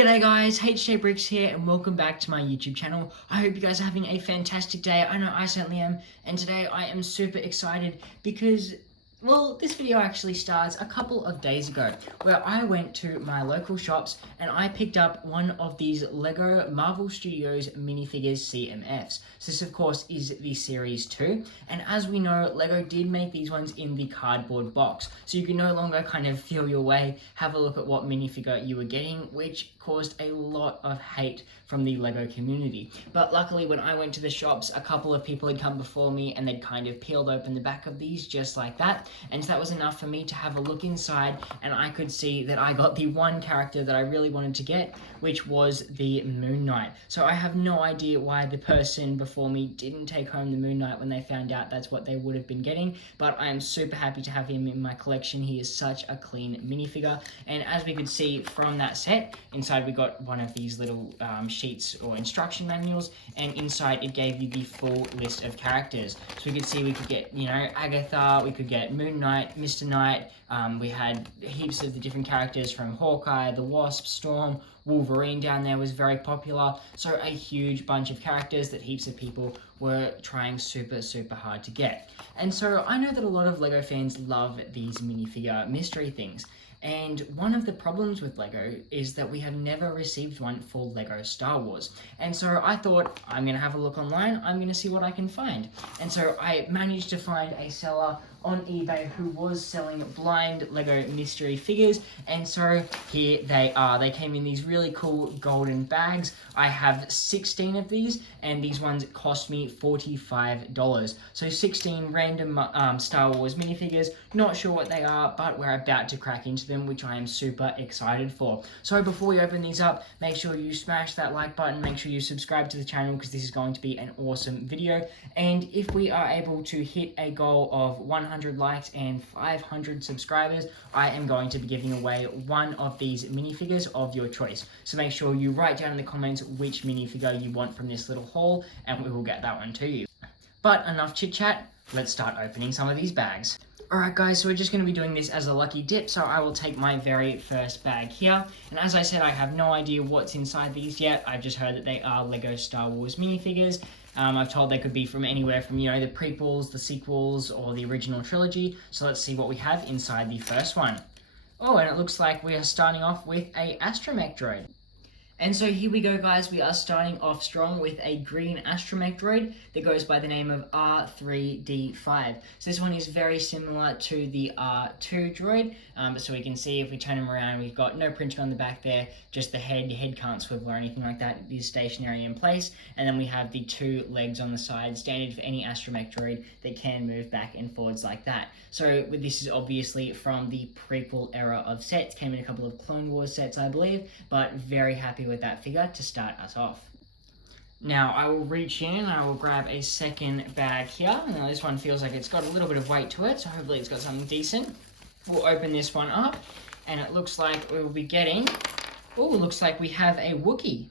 G'day guys, HJ Bricks here and welcome back to my YouTube channel. I hope you guys are having a fantastic day. I know I certainly am, and today I am super excited because, well, this video actually starts a couple of days ago where I went to my local shops and I picked up one of these LEGO Marvel Studios minifigures CMFs. So this of course is the Series 2, and as we know, LEGO did make these ones in the cardboard box, so you can no longer kind of feel your way, have a look at what minifigure you were getting, which caused a lot of hate from the LEGO community. But luckily when I went to the shops, a couple of people had come before me and they'd kind of peeled open the back of these just like that, and so that was enough for me to have a look inside, and I could see that I got the one character that I really wanted to get, which was the Moon Knight. So I have no idea why the person before me didn't take home the Moon Knight when they found out that's what they would have been getting, but I am super happy to have him in my collection. He is such a clean minifigure, and as we could see from that set, inside we got one of these little sheets or instruction manuals, and inside it gave you the full list of characters. So we could see we could get, you know, Agatha, we could get Moon Knight, Mr. Knight, we had heaps of the different characters from Hawkeye, the Wasp, Storm, Wolverine down there was very popular, so a huge bunch of characters that heaps of people were trying super hard to get. And so I know that a lot of LEGO fans love these minifigure mystery things, and one of the problems with LEGO is that we have never received one for LEGO Star Wars. And so I thought, I'm going to have a look online, I'm going to see what I can find. And so I managed to find a seller on eBay who was selling blind LEGO mystery figures, and so here they are. They came in these really cool golden bags. I have 16 of these, and these ones cost me $45. So 16 random Star Wars minifigures. Not sure what they are, but we're about to crack into them, which I am super excited for. So before we open these up, make sure you smash that like button, make sure you subscribe to the channel because this is going to be an awesome video. And if we are able to hit a goal of 100 likes and 500 subscribers, I am going to be giving away one of these minifigures of your choice. So make sure you write down in the comments which minifigure you want from this little haul, and we will get that one to you. But enough chit chat, let's start opening some of these bags. Alright guys, so we're just going to be doing this as a lucky dip, so I will take my very first bag here. And as I said, I have no idea what's inside these yet. I've just heard that they are LEGO Star Wars minifigures. I've told they could be from anywhere from, you know, the prequels, the sequels, or the original trilogy. So let's see what we have inside the first one. Oh, and it looks like we are starting off with a astromech droid. And so here we go guys, we are starting off strong with a green astromech droid that goes by the name of R3D5. So this one is very similar to the R2 droid, but so we can see if we turn him around, we've got no printing on the back there, just the head. Your head can't swivel or anything like that, it is stationary in place. And then we have the two legs on the side, standard for any astromech droid that can move back and forwards like that. So this is obviously from the prequel era of sets, came in a couple of Clone Wars sets I believe, but very happy with that figure to start us off. Now I will reach in and I will grab a second bag here. Now this one feels like it's got a little bit of weight to it, so hopefully it's got something decent. We'll open this one up and it looks like we will be getting, oh, looks like we have a Wookiee.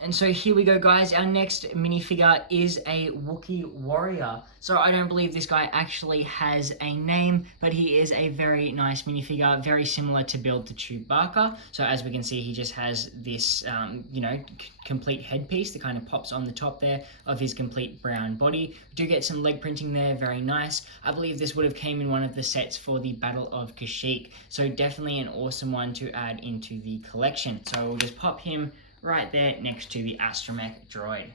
And so here we go guys, our next minifigure is a Wookiee warrior. So I don't believe this guy actually has a name, but he is a very nice minifigure, very similar to build to Chewbacca. So as we can see, he just has this, you know, complete headpiece that kind of pops on the top there of his complete brown body. We do get some leg printing there, very nice. I believe this would have came in one of the sets for the Battle of Kashyyyk. So definitely an awesome one to add into the collection. So we'll just pop him right there next to the astromech droid.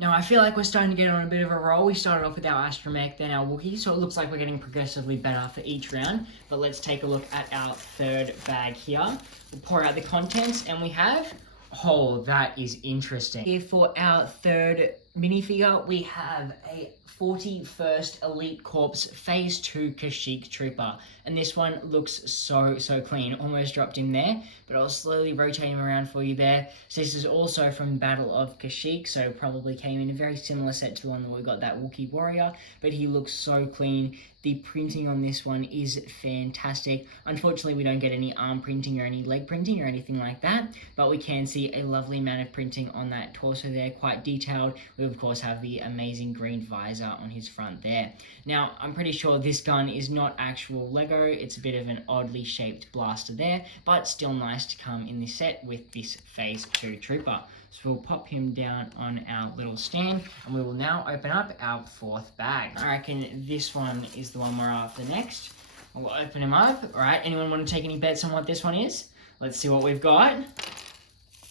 Now I feel like we're starting to get on a bit of a roll. We started off with our astromech, then our Wookiee, so it looks like we're getting progressively better for each round. But let's take a look at our third bag here. We'll pour out the contents and we have, oh, that is interesting. Here for our third minifigure, we have a 41st Elite Corps Phase 2 Kashyyyk Trooper. And this one looks so clean. Almost dropped him there, but I'll slowly rotate him around for you there. So this is also from Battle of Kashyyyk, so probably came in a very similar set to the one that we got that Wookiee warrior, but he looks so clean. The printing on this one is fantastic. Unfortunately, we don't get any arm printing or any leg printing or anything like that, but we can see a lovely amount of printing on that torso there, quite detailed. We we of course have the amazing green visor on his front there. Now, I'm pretty sure this gun is not actual Lego. It's a bit of an oddly shaped blaster there, but still nice to come in this set with this Phase 2 Trooper. So we'll pop him down on our little stand, and we will now open up our 4th bag. I reckon this one is the one we're after next. We'll open him up. All right, anyone want to take any bets on what this one is? Let's see what we've got.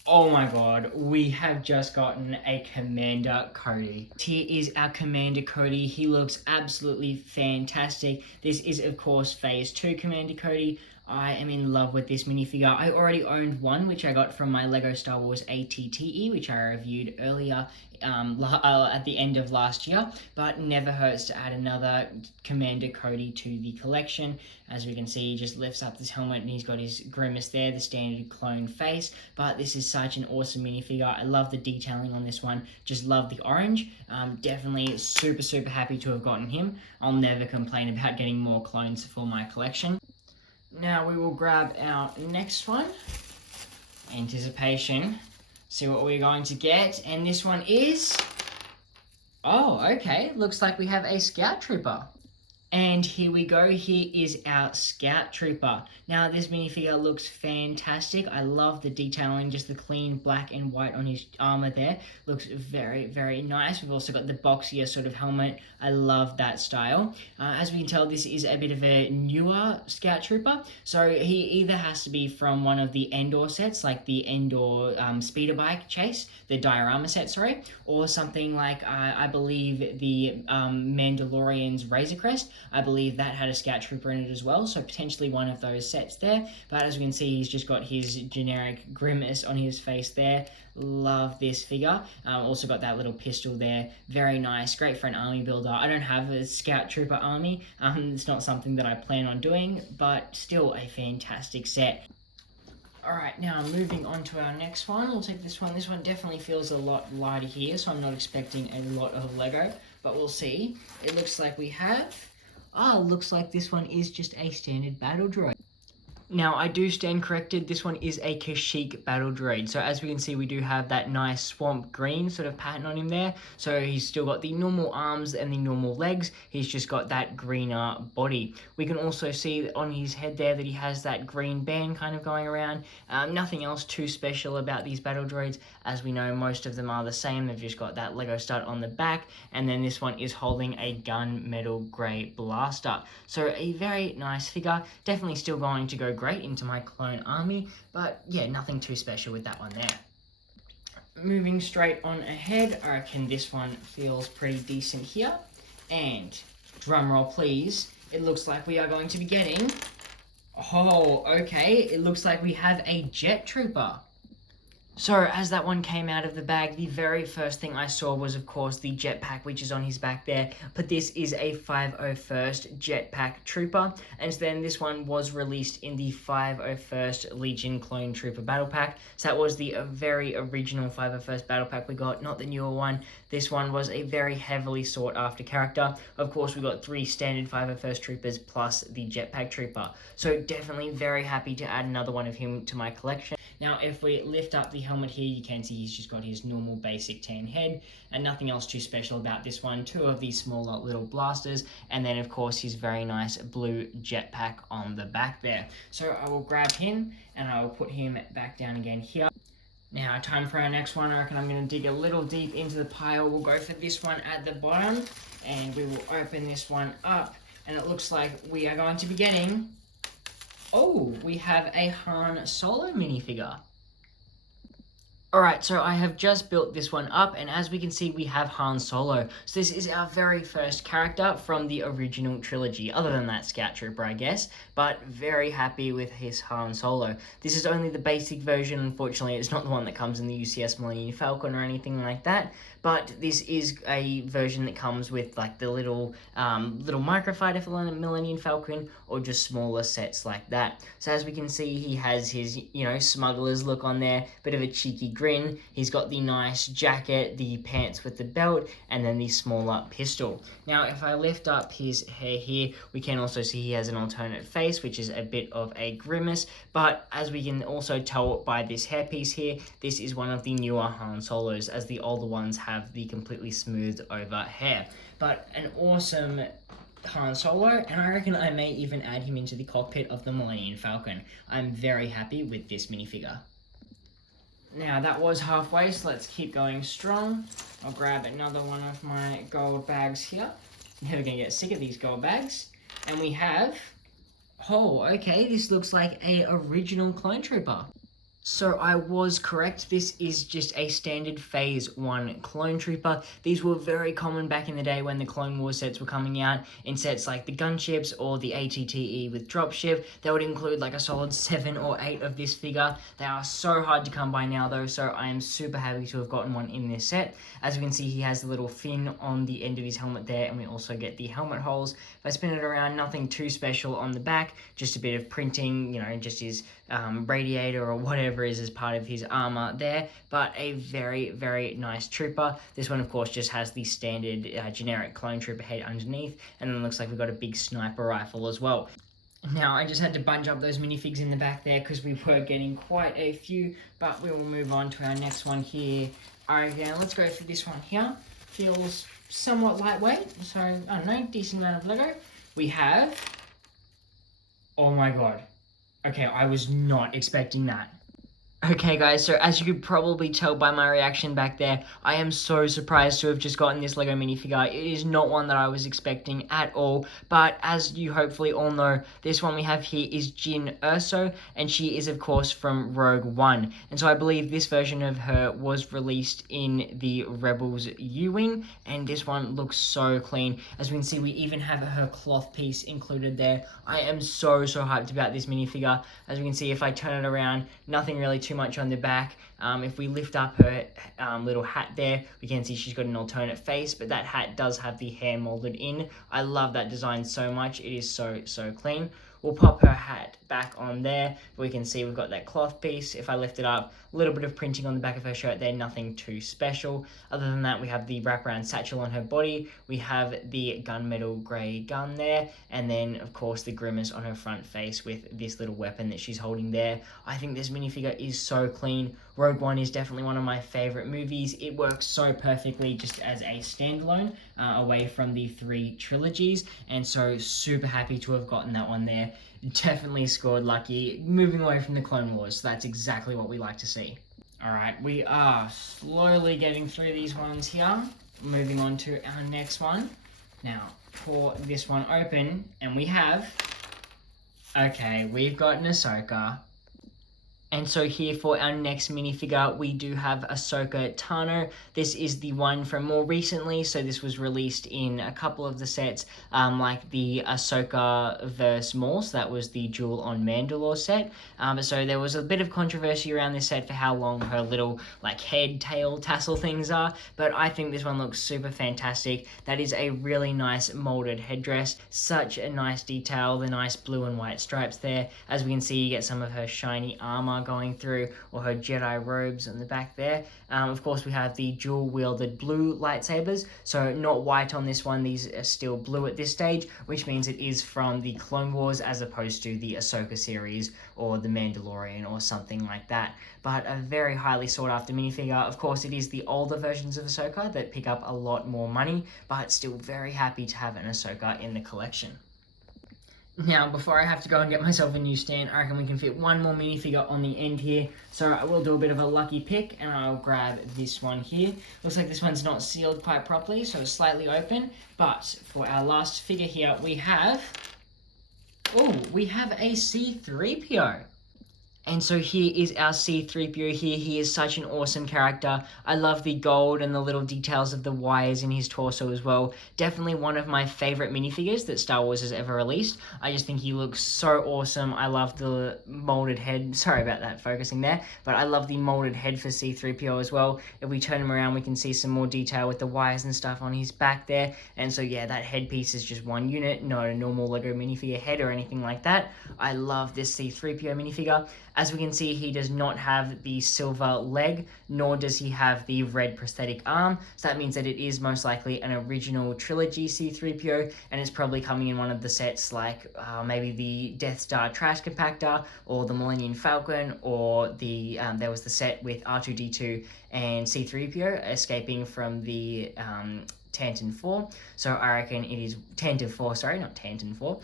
Oh my god, we have just gotten a Commander Cody. Here is our Commander Cody. He looks absolutely fantastic. This is, of course, Phase 2 Commander Cody. I am in love with this minifigure. I already owned one, which I got from my LEGO Star Wars ATTE, which I reviewed earlier at the end of last year, but never hurts to add another Commander Cody to the collection. As we can see, he just lifts up this helmet and he's got his grimace there, the standard clone face, but this is such an awesome minifigure. I love the detailing on this one, just love the orange. Definitely super happy to have gotten him. I'll never complain about getting more clones for my collection. Now we will grab our next one. Anticipation. See what we're going to get. And this one is... Oh, okay. Looks like we have a Scout Trooper. And here we go. Here is our Scout Trooper. Now, this minifigure looks fantastic. I love the detailing, just the clean black and white on his armor there. Looks very nice. We've also got the boxier sort of helmet. I love that style. As we can tell, this is a bit of a newer Scout Trooper. So he either has to be from one of the Endor sets, like the Endor speeder bike chase, the diorama set, sorry, or something like, I believe, the Mandalorian's Razor Crest. I believe that had a Scout Trooper in it as well, so potentially one of those sets there. But as we can see, he's just got his generic grimace on his face there. Love this figure. Also got that little pistol there. Very nice. Great for an army builder. I don't have a Scout Trooper army. It's not something that I plan on doing, but still a fantastic set. Alright, now moving on to our next one. We'll take this one. This one definitely feels a lot lighter here, so I'm not expecting a lot of Lego, but we'll see. It looks like we have... looks like this one is just a standard battle droid. Now, I do stand corrected, this one is a Kashyyyk battle droid. So as we can see, we do have that nice swamp green sort of pattern on him there. So he's still got the normal arms and the normal legs. He's just got that greener body. We can also see on his head there that he has that green band kind of going around. Nothing else too special about these battle droids. As we know, most of them are the same. They've just got that Lego stud on the back. And then this one is holding a gunmetal grey blaster. So a very nice figure. Definitely still going to go great into my clone army, but yeah, nothing too special with that one there. Moving straight on ahead, I reckon this one feels pretty decent here, and drum roll please, it looks like we are going to be getting, oh okay, it looks like we have a Jet Trooper. So, as that one came out of the bag, the very first thing I saw was, of course, the jetpack, which is on his back there. But this is a 501st Jetpack Trooper. And then this one was released in the 501st Legion Clone Trooper Battle Pack. So that was the very original 501st Battle Pack we got, not the newer one. This one was a very heavily sought after character. Of course, we got 3 standard 501st Troopers plus the Jetpack Trooper. So definitely very happy to add another one of him to my collection. Now, if we lift up the helmet here, you can see he's just got his normal basic tan head and nothing else too special about this one. 2 of these smaller little blasters, and then of course his very nice blue jetpack on the back there. So I will grab him and I will put him back down again here. Now, time for our next one. I reckon I'm going to dig a little deep into the pile. We'll go for this one at the bottom, and we will open this one up, and it looks like we are going to be getting... Oh, we have a Han Solo minifigure. Alright, so I have just built this one up, and as we can see, we have Han Solo. So this is our very first character from the original trilogy, other than that Scout Trooper, I guess, but very happy with his Han Solo. This is only the basic version, unfortunately. It's not the one that comes in the UCS Millennium Falcon or anything like that, but this is a version that comes with like the little microfighter for the Millennium Falcon, or just smaller sets like that. So as we can see, he has his, smuggler's look on there, bit of a cheeky grin. grin. He's got the nice jacket, the pants with the belt, and then the smaller pistol. Now, if I lift up his hair here, we can also see he has an alternate face, which is a bit of a grimace, but as we can also tell by this hairpiece here, this is one of the newer Han Solos, as the older ones have the completely smoothed over hair. But an awesome Han Solo, and I reckon I may even add him into the cockpit of the Millennium Falcon. I'm very happy with this minifigure. Now that was halfway, so let's keep going strong. I'll grab another one of my gold bags here. Never gonna get sick of these gold bags. And we have, oh, okay, this looks like a original clone trooper. So I was correct, this is just a standard Phase 1 clone trooper. These were very common back in the day when the Clone Wars sets were coming out, in sets like the gunships or the ATTE with dropship. They would include like a solid 7 or 8 of this figure. They are so hard to come by now though, so I am super happy to have gotten one in this set. As we can see, he has the little fin on the end of his helmet there, and we also get the helmet holes. If I spin it around, nothing too special on the back, just a bit of printing, you know, just his radiator or whatever is as part of his armor there, but a very, very nice trooper. This one, of course, just has the standard generic clone trooper head underneath, and then it looks like we've got a big sniper rifle as well. Now, I just had to bunch up those minifigs in the back there because we were getting quite a few, but we will move on to our next one here. Okay, let's go for this one here. Feels somewhat lightweight, so, I don't know, decent amount of Lego. We have, oh my god. Okay, I was not expecting that. Okay guys, so as you could probably tell by my reaction back there, I am so surprised to have just gotten this Lego minifigure. It is not one that I was expecting at all, but as you hopefully all know, this one we have here is Jyn Erso, and she is of course from Rogue One. And so I believe this version of her was released in the Rebels U-Wing, and this one looks so clean. As we can see, we even have her cloth piece included there. I am so hyped about this minifigure. As we can see, if I turn it around, nothing really too much on the back. If we lift up her little hat there, we can see she's got an alternate face, but that hat does have the hair molded in. I love that design so much. It is so clean. We'll pop her hat back on there. We can see we've got that cloth piece. If I lift it up, a little bit of printing on the back of her shirt there, nothing too special. Other than that, we have the wraparound satchel on her body. We have the gunmetal grey gun there. And then, of course, the grimace on her front face with this little weapon that she's holding there. I think this minifigure is so clean. Rogue One is definitely one of my favourite movies. It works so perfectly just as a standalone, away from the 3 trilogies. And so, super happy to have gotten that one there. Definitely scored lucky, moving away from the Clone Wars, so that's exactly what we like to see. Alright, we are slowly getting through these ones here, moving on to our next one. Now, pour this one open, and we have, okay, we've got an Ahsoka. And so here for our next minifigure, we do have Ahsoka Tano. This is the one from more recently, so this was released in a couple of the sets, like the Ahsoka vs. Maul, so that was the Duel on Mandalore set. So there was a bit of controversy around this set for how long her little like head, tail, tassel things are, but I think this one looks super fantastic. That is a really nice molded headdress, such a nice detail, the nice blue and white stripes there. As we can see, you get some of her shiny armor going through, or her Jedi robes on the back there. Of course, we have the dual wielded blue lightsabers, so not white on this one. These are still blue at this stage, which means it is from the Clone Wars as opposed to the Ahsoka series or the Mandalorian or something like that. But a very highly sought after minifigure. Of course, it is the older versions of Ahsoka that pick up a lot more money, but still very happy to have an Ahsoka in the collection. Now, before I have to go and get myself a new stand, I reckon we can fit one more minifigure on the end here. So I will do a bit of a lucky pick, and I'll grab this one here. Looks like this one's not sealed quite properly, so it's slightly open. But for our last figure here, we have... oh, we have a C-3PO. And so here is our C-3PO here. He is such an awesome character. I love the gold and the little details of the wires in his torso as well. Definitely one of my favorite minifigures that Star Wars has ever released. I just think he looks so awesome. I love the molded head. Sorry about that focusing there. But I love the molded head for C-3PO as well. If we turn him around, we can see some more detail with the wires and stuff on his back there. And so yeah, that headpiece is just one unit, not a normal Lego minifigure head or anything like that. I love this C-3PO minifigure. As we can see, he does not have the silver leg, nor does he have the red prosthetic arm. So that means that it is most likely an original trilogy C-3PO, and it's probably coming in one of the sets like maybe the Death Star trash compactor, or the Millennium Falcon, or there was the set with R2-D2 and C-3PO escaping from the Tantan 4. So I reckon it is Tantan 4, sorry, not Tantan 4,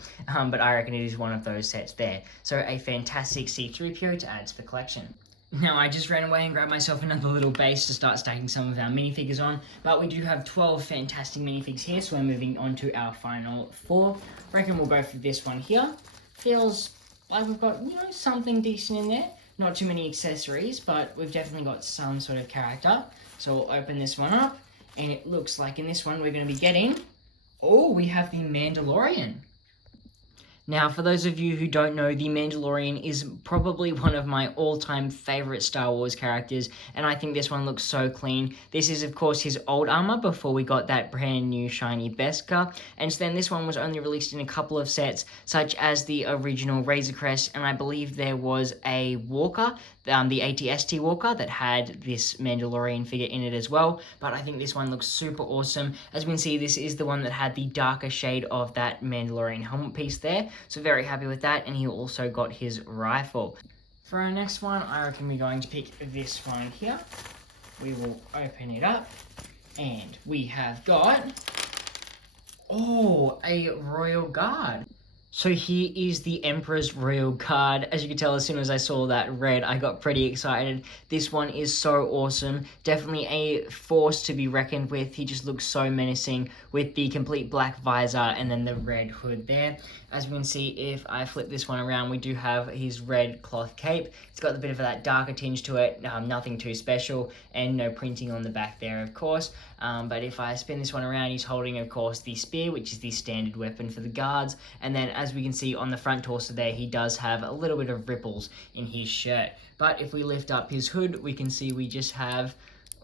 but I reckon it is one of those sets there. So a fantastic C-3PO to add to the collection. Now, I just ran away and grabbed myself another little base to start stacking some of our minifigures on, but we do have 12 fantastic minifigs here, so we're moving on to our final 4. I reckon we'll go for this one here. Feels like we've got, something decent in there. Not too many accessories, but we've definitely got some sort of character. So we'll open this one up, and it looks like in this one we're going to be getting... Oh, we have the Mandalorian. Now, for those of you who don't know, the Mandalorian is probably one of my all-time favorite Star Wars characters, and I think this one looks so clean. This is, of course, his old armor before we got that brand new shiny Beskar, and then this one was only released in a couple of sets, such as the original Razor Crest, and I believe there was a Walker, the AT-ST Walker, that had this Mandalorian figure in it as well, but I think this one looks super awesome. As we can see, this is the one that had the darker shade of that Mandalorian helmet piece there, so very happy with that, and he also got his rifle. For our next one, I reckon we're going to pick this one here. We will open it up, and we have got... Oh, a Royal Guard. So here is the Emperor's Royal Guard. As you can tell, as soon as I saw that red, I got pretty excited. This one is so awesome. Definitely a force to be reckoned with. He just looks so menacing with the complete black visor and then the red hood there. As we can see, if I flip this one around, we do have his red cloth cape. It's got a bit of that darker tinge to it, nothing too special, and no printing on the back there, of course. But if I spin this one around, he's holding, of course, the spear, which is the standard weapon for the guards. And then, as we can see on the front torso there, he does have a little bit of ripples in his shirt. But if we lift up his hood, we can see we just have...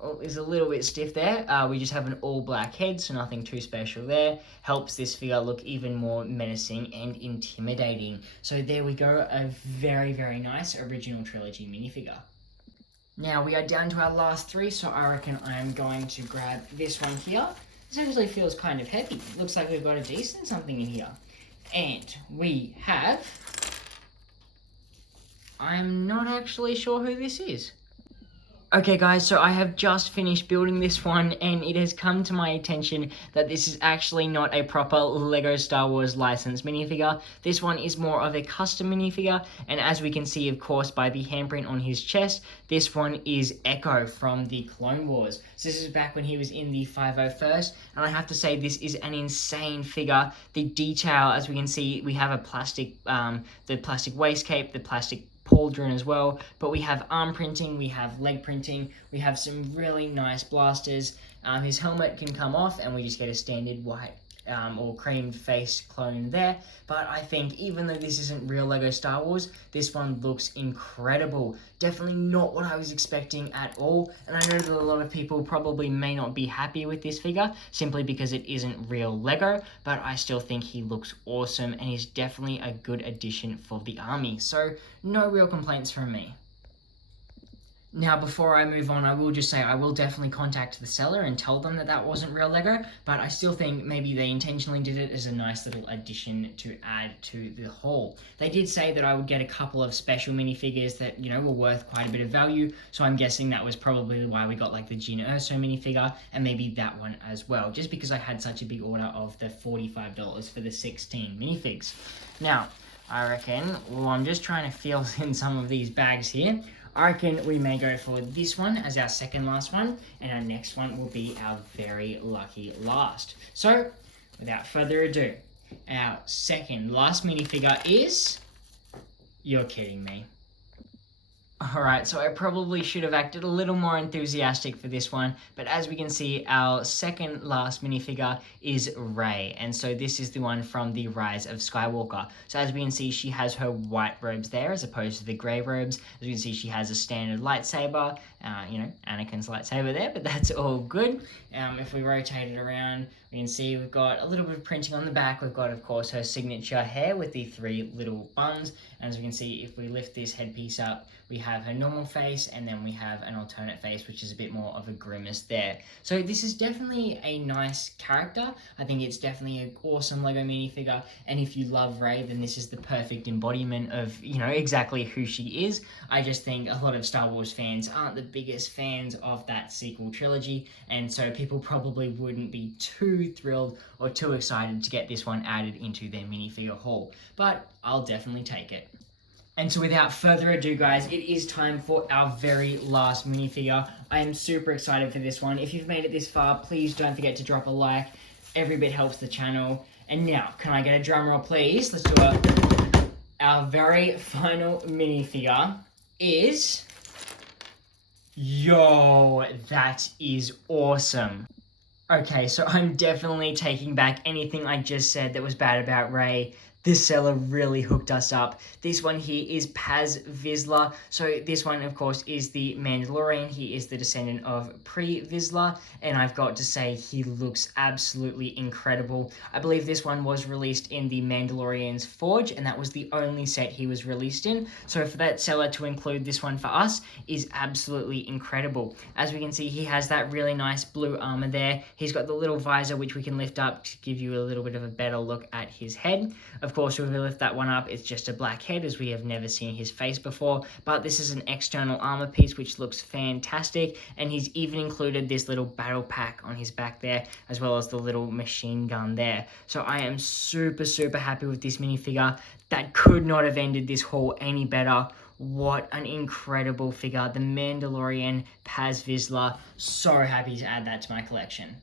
Oh, is a little bit stiff there. We just have an all black head, so nothing too special there. Helps this figure look even more menacing and intimidating. So there we go, a very, very nice original trilogy minifigure. Now we are down to our last 3, so I reckon I am going to grab this one here. This actually feels kind of heavy. Looks like we've got a decent something in here. And we have... I'm not actually sure who this is. Okay guys, so I have just finished building this one, and it has come to my attention that this is actually not a proper LEGO Star Wars licensed minifigure. This one is more of a custom minifigure, and as we can see, of course, by the handprint on his chest, this one is Echo from the Clone Wars. So this is back when he was in the 501st, and I have to say this is an insane figure. The detail, as we can see, we have a plastic, the plastic waist cape, the plastic pauldron as well, but we have arm printing, we have leg printing, we have some really nice blasters. His helmet can come off and we just get a standard white or cream face clone there, but I think even though this isn't real LEGO Star Wars, this one looks incredible. Definitely not what I was expecting at all, and I know that a lot of people probably may not be happy with this figure simply because it isn't real LEGO, but I still think he looks awesome and he's definitely a good addition for the army, so no real complaints from me. Now, before I move on, I will just say I will definitely contact the seller and tell them that that wasn't real LEGO, but I still think maybe they intentionally did it as a nice little addition to add to the haul. They did say that I would get a couple of special minifigures that, were worth quite a bit of value, so I'm guessing that was probably why we got like the Gina Erso minifigure, and maybe that one as well, just because I had such a big order of the $45 for the 16 minifigs. Now, I reckon, well, I'm just trying to feel in some of these bags here. I reckon we may go for this one as our second last one, and our next one will be our very lucky last. So, without further ado, our second last minifigure is... You're kidding me. Alright, so I probably should have acted a little more enthusiastic for this one, but as we can see, our second last minifigure is Rey, and so this is the one from the Rise of Skywalker. So as we can see, she has her white robes there as opposed to the grey robes. As you can see, she has a standard lightsaber, Anakin's lightsaber there, but that's all good. If we rotate it around, we can see we've got a little bit of printing on the back. We've got, of course, her signature hair with the 3 little buns, and as we can see, if we lift this headpiece up, we have her normal face, and then we have an alternate face, which is a bit more of a grimace there. So this is definitely a nice character. I think it's definitely an awesome Lego minifigure, and if you love Rey, then this is the perfect embodiment of, exactly who she is. I just think a lot of Star Wars fans aren't the biggest fans of that sequel trilogy, and so people probably wouldn't be too thrilled or too excited to get this one added into their minifigure haul, but I'll definitely take it. And so without further ado, guys, it is time for our very last minifigure. I am super excited for this one. If you've made it this far, please don't forget to drop a like. Every bit helps the channel. And now, can I get a drum roll, please? Let's do it. Our very final minifigure is... Yo, that is awesome. Okay, so I'm definitely taking back anything I just said that was bad about Rey. This seller really hooked us up. This one here is Paz Vizsla. So this one, of course, is the Mandalorian. He is the descendant of Pre-Vizsla, and I've got to say he looks absolutely incredible. I believe this one was released in the Mandalorian's Forge, and that was the only set he was released in. So for that seller to include this one for us is absolutely incredible. As we can see, he has that really nice blue armor there. He's got the little visor, which we can lift up to give you a little bit of a better look at his head. Of course, if we lift that one up, it's just a black head, as we have never seen his face before, but this is an external armor piece which looks fantastic, and he's even included this little battle pack on his back there, as well as the little machine gun there. So I am super happy with this minifigure. That could not have ended this haul any better. What an incredible figure, the Mandalorian Paz Vizsla. So happy to add that to my collection.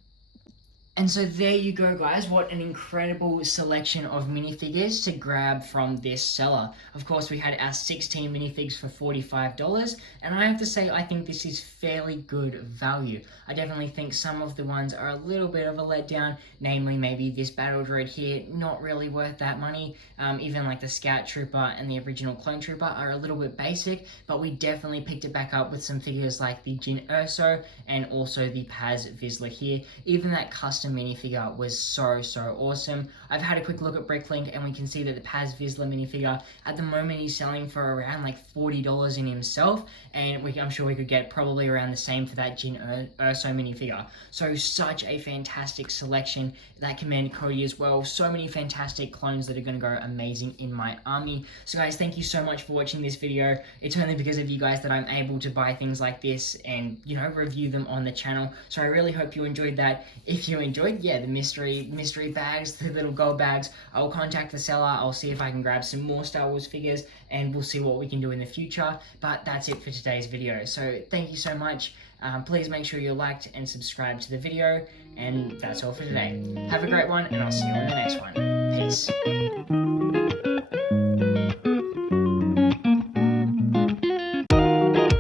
And so there you go, guys. What an incredible selection of minifigures to grab from this seller. Of course, we had our 16 minifigs for $45, and I have to say I think this is fairly good value. I definitely think some of the ones are a little bit of a letdown, namely maybe this battle droid here, not really worth that money. Even like the Scout Trooper and the original Clone Trooper are a little bit basic, but we definitely picked it back up with some figures like the Jyn Erso and also the Paz Vizsla here. Even that custom minifigure was so awesome. I've had a quick look at Bricklink, and we can see that the Paz Vizsla minifigure at the moment he's selling for around like $40 in himself, and I'm sure we could get probably around the same for that Jyn Erso minifigure. So such a fantastic selection. That Commander Cody as well. So many fantastic clones that are going to go amazing in my army. So guys, thank you so much for watching this video. It's only because of you guys that I'm able to buy things like this and review them on the channel. So I really hope you enjoyed that. If you enjoyed, yeah, the mystery bags, the little gold bags, I'll contact the seller. I'll see if I can grab some more Star Wars figures, and we'll see what we can do in the future. But that's it for today's video. So thank you so much. Please make sure you liked and subscribed to the video, and that's all for today. Have a great one, and I'll see you in the next one. Peace.